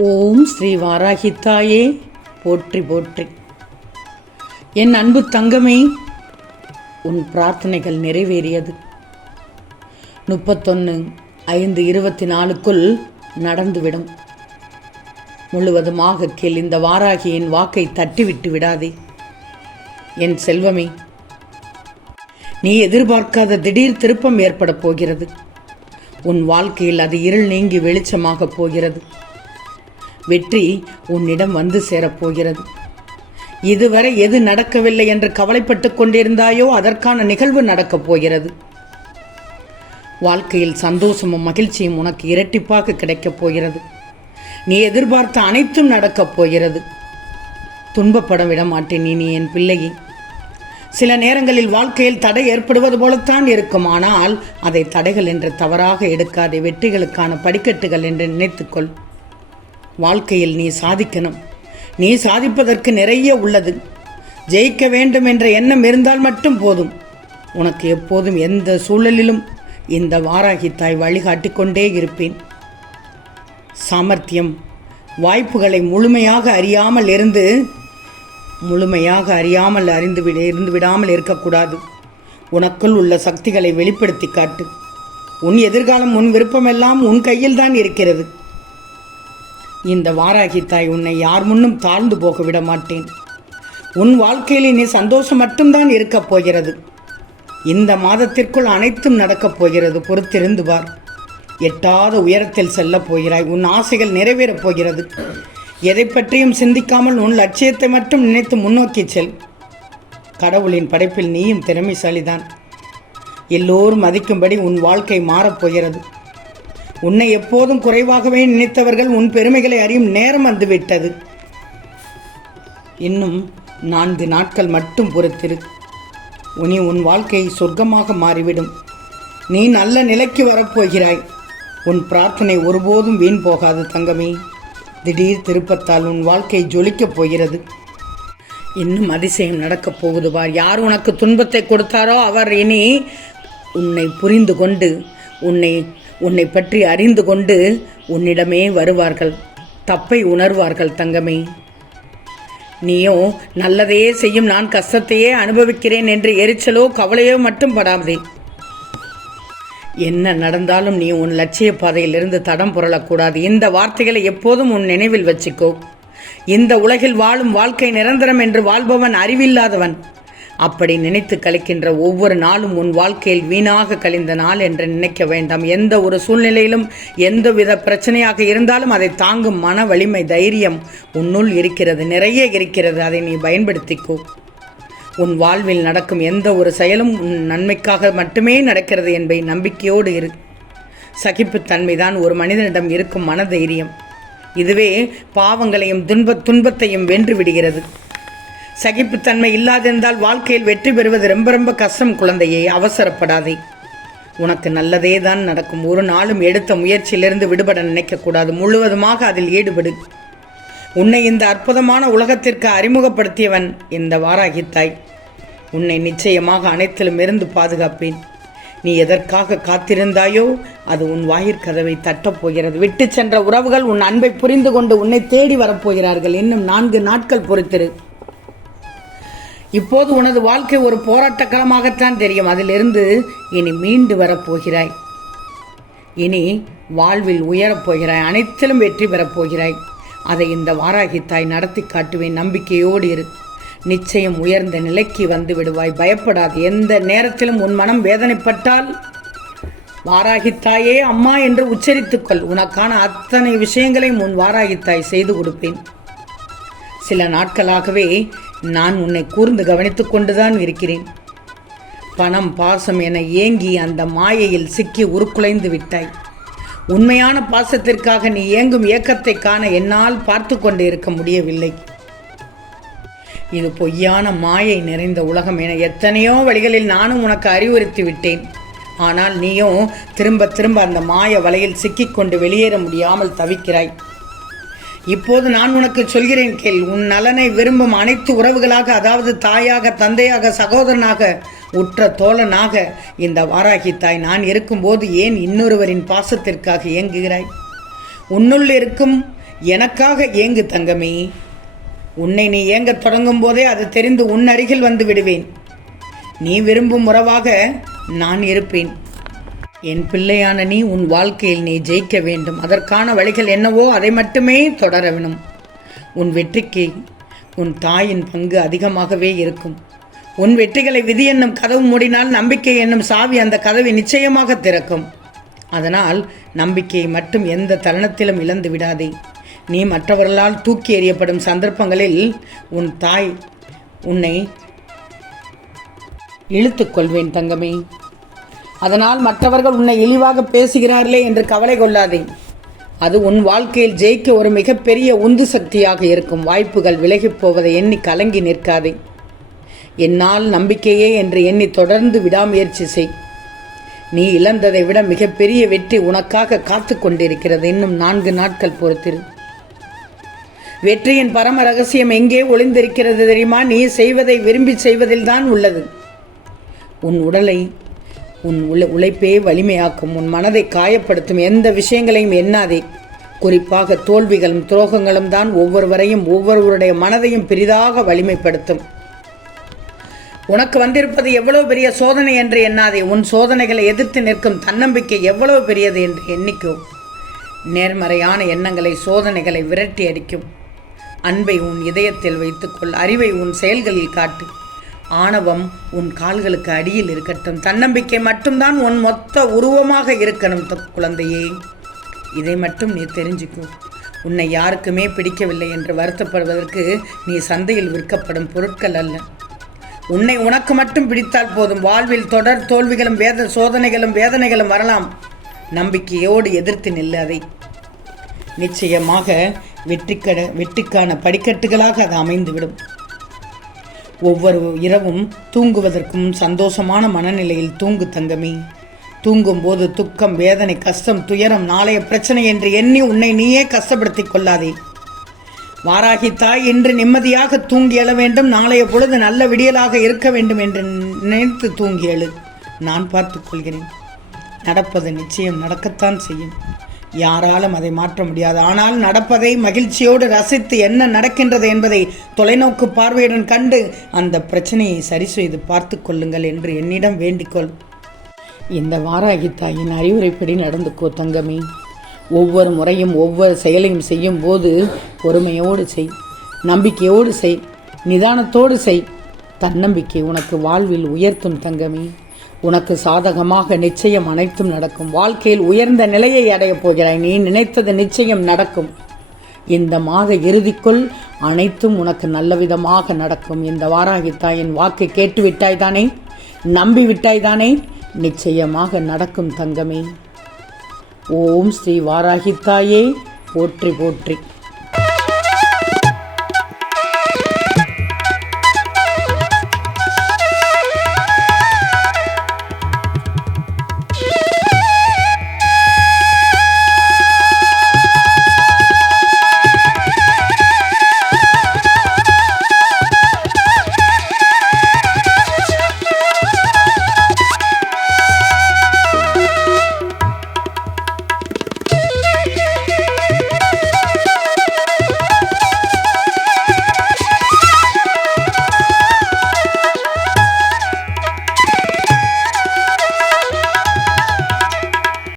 ஓம் ஸ்ரீ வாராகித்தாயே. போற்றி போற்றி. என் அன்பு தங்கமே உன் பிரார்த்தனைகள் நிறைவேறியது. முப்பத்தொன்று ஐந்து இருபத்தி நாலுக்குள் நடந்துவிடும். முழுவதுமாக கேள் இந்த வாராகியின் வாக்கை தட்டிவிட்டு விடாதே. என் செல்வமே நீ எதிர்பார்க்காத திடீர் திருப்பம் ஏற்படப் போகிறது. உன் வாழ்க்கையில் அது இருள் நீங்கி வெளிச்சமாகப் போகிறது. வெற்றி உன்னிடம் வந்து சேரப்போகிறது. இதுவரை எது நடக்கவில்லை என்று கவலைப்பட்டு கொண்டிருந்தாயோ அதற்கான நிகழ்வு நடக்கப் போகிறது. வாழ்க்கையில் சந்தோஷமும் மகிழ்ச்சியும் உனக்கு இரட்டிப்பாக கிடைக்கப் போகிறது. நீ எதிர்பார்த்த அனைத்தும் நடக்கப் போகிறது. துன்பப்பட விட மாட்டேன் நீ நீ என் பிள்ளையே. சில நேரங்களில் வாழ்க்கையில் தடை ஏற்படுவது போலத்தான் இருக்கும். ஆனால் அதை தடைகள் என்று தவறாக எடுக்காதே வெற்றிகளுக்கான படிக்கட்டுகள் என்று நினைத்துக்கொள். வாழ்க்கையில் நீ சாதிக்கணும். நீ சாதிப்பதற்கு நிறைய உள்ளது. ஜெயிக்க வேண்டும் என்ற எண்ணம் இருந்தால் மட்டும் போதும். உனக்கு எப்போதும் எந்த சூழலிலும் இந்த வாராகி தாய் வழிகாட்டி கொண்டே இருப்பேன். சாமர்த்தியம் வாய்ப்புகளை முழுமையாக அறியாமல் இருந்து முழுமையாக அறியாமல் அறிந்து விட இருந்து விடாமல் இருக்கக்கூடாது. உனக்குள் உள்ள சக்திகளை வெளிப்படுத்தி காட்டு. உன் எதிர்காலம் உன் விருப்பமெல்லாம் உன் கையில் தான் இருக்கிறது. இந்த வாராகி தாய் உன்னை யார் முன்னும் தாழ்ந்து போக விட மாட்டேன். உன் வாழ்க்கையில் நீ சந்தோஷம் மட்டும்தான் இருக்கப் போகிறது. இந்த மாதத்திற்குள் அனைத்தும் நடக்கப் போகிறது பொறுத்திருந்து பார். எட்டாத உயரத்தில் செல்லப் போகிறாய் உன் ஆசைகள் நிறைவேறப் போகிறது. எதை பற்றியும் சிந்திக்காமல் உன் லட்சியத்தை மட்டும் நினைத்து முன்னோக்கி செல். கடவுளின் படைப்பில் நீயும் திறமைசாலிதான். எல்லோரும் மதிக்கும்படி உன் வாழ்க்கை மாறப்போகிறது உன்னை எப்போதும் குறைவாகவே நினைத்தவர்கள் உன் பெருமைகளை அறியும் நேரம் வந்துவிட்டது. இன்னும் நான்கு நாட்கள் மட்டும் பொறுத்திரு. உனி உன் வாழ்க்கை சொர்க்கமாக மாறிவிடும். நீ நல்ல நிலைக்கு வரப்போகிறாய். உன் பிரார்த்தனை ஒருபோதும் வீண் போகாது தங்கமே. திடீர் திருப்பத்தால் உன் வாழ்க்கை ஜொலிக்கப் போகிறது. இன்னும் அதிசயம் நடக்கப் போகுது பார். யார் உனக்கு துன்பத்தை கொடுத்தாரோ அவர் இனி உன்னை புரிந்து கொண்டு உன்னை உன்னை பற்றி அறிந்து கொண்டு உன்னிடமே வருவார்கள். தப்பை உணர்வார்கள் தங்கமே. நீயோ நல்லதையே செய்யும் நான் கஷ்டத்தையே அனுபவிக்கிறேன் என்று எரிச்சலோ கவலையோ மட்டும் படாதே. என்ன நடந்தாலும் நீ உன் லட்சிய பாதையிலிருந்து தடம் புரளக்கூடாது. இந்த வார்த்தைகளை எப்போதும் உன் நினைவில் வச்சுக்கோ. இந்த உலகில் வாழும் வாழ்க்கை நிரந்தரம் என்று வாழ்பவன் அறிவில்லாதவன். அப்படி நினைத்து கழிக்கின்ற ஒவ்வொரு நாளும் உன் வாழ்க்கையில் வீணாக கழிந்த நாள் என்று நினைக்க வேண்டாம். எந்த ஒரு சூழ்நிலையிலும் எந்தவித பிரச்சனையாக இருந்தாலும் அதை தாங்கும் மன வலிமை தைரியம் உன்னுள் இருக்கிறது நிறைய இருக்கிறது. அதை நீ பயன்படுத்திக்கோ. உன் வாழ்வில் நடக்கும் எந்த ஒரு செயலும் உன் நன்மைக்காக மட்டுமே நடக்கிறது என்பதை நம்பிக்கையோடு இரு. சகிப்புத்தன்மைதான் ஒரு மனிதனிடம் இருக்கும் மனதைரியம் இதுவே பாவங்களையும் துன்ப துன்பத்தையும் வென்று விடுகிறது. சகிப்புத்தன்மை இல்லாதிருந்தால் வாழ்க்கையில் வெற்றி பெறுவது ரொம்ப ரொம்ப கஷ்டம் குழந்தையே. அவசரப்படாதே. உனக்கு நல்லதே தான் நடக்கும். ஒரு நாளும் எடுத்த முயற்சியிலிருந்து விடுபட நினைக்கக்கூடாது. முழுவதுமாக அதில் ஈடுபடு. உன்னை இந்த அற்புதமான உலகத்திற்கு அறிமுகப்படுத்தியவன் இந்த வாராகித்தாய். உன்னை நிச்சயமாக அனைத்திலும் இருந்து பாதுகாப்பேன். நீ எதற்காக காத்திருந்தாயோ அது உன் வாயிற்கதவை தட்டப் போகிறது. விட்டு சென்ற உறவுகள் உன் அன்பை புரிந்து கொண்டு உன்னை தேடி வரப்போகிறார்கள் இன்னும் நான்கு நாட்கள் பொறுத்திரு. இப்போது உனது வாழ்க்கை ஒரு போராட்டக்களமாகத்தான் தெரியும். அதிலிருந்து இனி மீண்டு வரப்போகிறாய். இனி வாழ்வில் உயரப் போகிறாய். அனைத்திலும் வெற்றி பெறப் போகிறாய். அதை இந்த வாராகி தாய் நடத்தி காட்டுவேன். நம்பிக்கையோடு இரு. நிச்சயம் உயர்ந்த நிலைக்கு வந்து விடுவாய். பயப்படாது. எந்த நேரத்திலும் உன் மனம் வேதனைப்பட்டால் வாராகித்தாயே அம்மா என்று உச்சரித்துக்கொள். உனக்கான அத்தனை விஷயங்களையும் உன் வாராகித்தாய் செய்து கொடுப்பேன். சில நாட்களாகவே நான் உன்னை கூர்ந்து கவனித்து கொண்டுதான் இருக்கிறேன். பணம் பாசம் என ஏங்கி அந்த மாயையில் சிக்கி உருக்குலைந்து விட்டாய். உண்மையான பாசத்திற்காக நீ ஏங்கும் ஏக்கத்தை காண என்னால் பார்த்து கொண்டு இருக்க முடியவில்லை. இது பொய்யான மாயை நிறைந்த உலகம் என எத்தனையோ வழிகளில் நானும் உனக்கு அறிவுறுத்தி விட்டேன். ஆனால் நீயும் திரும்ப திரும்ப அந்த மாய வலையில் சிக்கிக்கொண்டு வெளியேற முடியாமல் தவிக்கிறாய். இப்போது நான் உனக்கு சொல்கிறேன் கேள். உன் நலனை விரும்பும் அனைத்து உறவுகளாக அதாவது தாயாக தந்தையாக சகோதரனாக உற்ற தோழனாக இந்த வாராகி தாய் நான் இருக்கும்போது ஏன் இன்னொருவரின் பாசத்திற்காக இயங்குகிறாய் உன்னுள் இருக்கும் எனக்காக ஏங்கு தங்கமே. உன்னை நீ ஏங்கத் தொடங்கும் போதே அது தெரிந்து உன் அருகில் வந்து விடுவேன். நீ விரும்பும் உறவாக நான் இருப்பேன். என் பிள்ளையான நீ உன் வாழ்க்கையில் நீ ஜெயிக்க வேண்டும். அதற்கான வழிகள் என்னவோ அதை மட்டுமே தொடர வேணும். உன் வெற்றிக்கு உன் தாயின் பங்கு அதிகமாகவே இருக்கும். உன் வெற்றிகளை விதி என்னும் கதவு மூடினால் நம்பிக்கை என்னும் சாவி அந்த கதவை நிச்சயமாக திறக்கும். அதனால் நம்பிக்கையை மட்டும் எந்த தருணத்திலும் இழந்து விடாதே. நீ மற்றவர்களால் தூக்கி எறியப்படும் சந்தர்ப்பங்களில் உன் தாய் உன்னை இழுத்துக்கொள்வேன் தங்கமே. அதனால் மற்றவர்கள் உன்னை இழிவாக பேசுகிறார்களே என்று கவலை கொள்ளாதே. அது உன் வாழ்க்கையில் ஜெயிக்க ஒரு மிகப்பெரிய உந்து சக்தியாக இருக்கும். வாய்ப்புகள் விலகிப் போவதை எண்ணி கலங்கி நிற்காதே. என்னால் நம்பிக்கையே என்று எண்ணி தொடர்ந்து விடாமுயற்சி செய். நீ இழந்ததை விட மிகப்பெரிய வெற்றி உனக்காக காத்து கொண்டிருக்கிறது இன்னும் நான்கு நாட்கள் பொறுத்திரு. வெற்றியின் பரம ரகசியம் எங்கே ஒளிந்திருக்கிறது தெரியுமா? நீ செய்வதை விரும்பி செய்வதில்தான் உள்ளது. உன் உடலை உன் உழை உழைப்பே வலிமையாக்கும். உன் மனதை காயப்படுத்தும் எந்த விஷயங்களையும் எண்ணாதே. குறிப்பாக தோல்விகளும் துரோகங்களும் தான் ஒவ்வொருவரையும் ஒவ்வொருவருடைய மனதையும் பெரிதாக வலிமைப்படுத்தும். உனக்கு வந்திருப்பது எவ்வளவு பெரிய சோதனை என்று எண்ணாதே. உன் சோதனைகளை எதிர்த்து நிற்கும் தன்னம்பிக்கை எவ்வளவு பெரியது என்று எண்ணிக்கோ. நேர்மறையான எண்ணங்களை சோதனைகளை விரட்டி அடிக்கும். அன்பை உன் இதயத்தில் வைத்துக்கொள். அறிவை உன் செயல்களில் காட்டு. ஆணவம் உன் கால்களுக்கு அடியில் இருக்கட்டும். தன்னம்பிக்கை மட்டும்தான் உன் மொத்த உருவமாக இருக்கணும் குழந்தையே. இதை மட்டும் நீ தெரிஞ்சுக்கோ. உன்னை யாருக்குமே பிடிக்கவில்லை என்று வருத்தப்படுவதற்கு நீ சந்தையில் விற்கப்படும் பொருட்கள் அல்ல. உன்னை உனக்கு மட்டும் பிடித்தால் போதும். வாழ்வில் தொடர் தோல்விகளும் வேத சோதனைகளும் வேதனைகளும் வரலாம். நம்பிக்கையோடு எதிர்த்து நில்லாதே நிச்சயமாக வெற்றிக்கட வெற்றிக்கான படிக்கட்டுகளாக அது அமைந்துவிடும். ஒவ்வொரு இரவும் தூங்குவதற்கும் சந்தோஷமான மனநிலையில் தூங்கு தங்கமே. தூங்கும்போது துக்கம் வேதனை கஷ்டம் துயரம் நாளைய பிரச்சனை என்று எண்ணி உன்னை நீயே கஷ்டப்படுத்தி கொள்ளாதே. வாராகி தாய் இன்று நிம்மதியாக தூங்கி எழ வேண்டும். நாளைய பொழுது நல்ல விடியலாக இருக்க வேண்டும் என்று நினைத்து தூங்கி எழு. நான் பார்த்துக் கொள்கிறேன். நடப்பது நிச்சயம் நடக்கத்தான் செய்யும். யாராலும் அதை மாற்ற முடியாது. ஆனால் நடப்பதை மகிழ்ச்சியோடு ரசித்து என்ன நடக்கின்றது என்பதை தொலைநோக்கு பார்வையுடன் கண்டு அந்த பிரச்சனையை சரி செய்து பார்த்து கொள்ளுங்கள் என்று என்னிடம் வேண்டிக்கொள். இந்த வாராகி தாயின் அறிவுரைப்படி நடந்துக்கோ தங்கமே. ஒவ்வொரு முறையும் ஒவ்வொரு செயலையும் செய்யும் போது பொறுமையோடு செய் நம்பிக்கையோடு செய் நிதானத்தோடு செய். தன்னம்பிக்கை உனக்கு வாழ்வில் உயர்த்தும் தங்கமே. உனக்கு சாதகமாக நிச்சயம் அனைத்தும் நடக்கும். வாழ்க்கையில் உயர்ந்த நிலையை அடையப் போகிறாய். நீ நினைத்தது நிச்சயம் நடக்கும். இந்த மாத இறுதிக்குள் அனைத்தும் உனக்கு நல்லவிதமாக நடக்கும். இந்த வாராகி தாயின் வாக்கை கேட்டு விட்டாய் தானே? நம்பி விட்டாய் தானே? நிச்சயமாக நடக்கும் தங்கமே. ஓம் ஸ்ரீ வாராகி தாயே போற்றி போற்றி.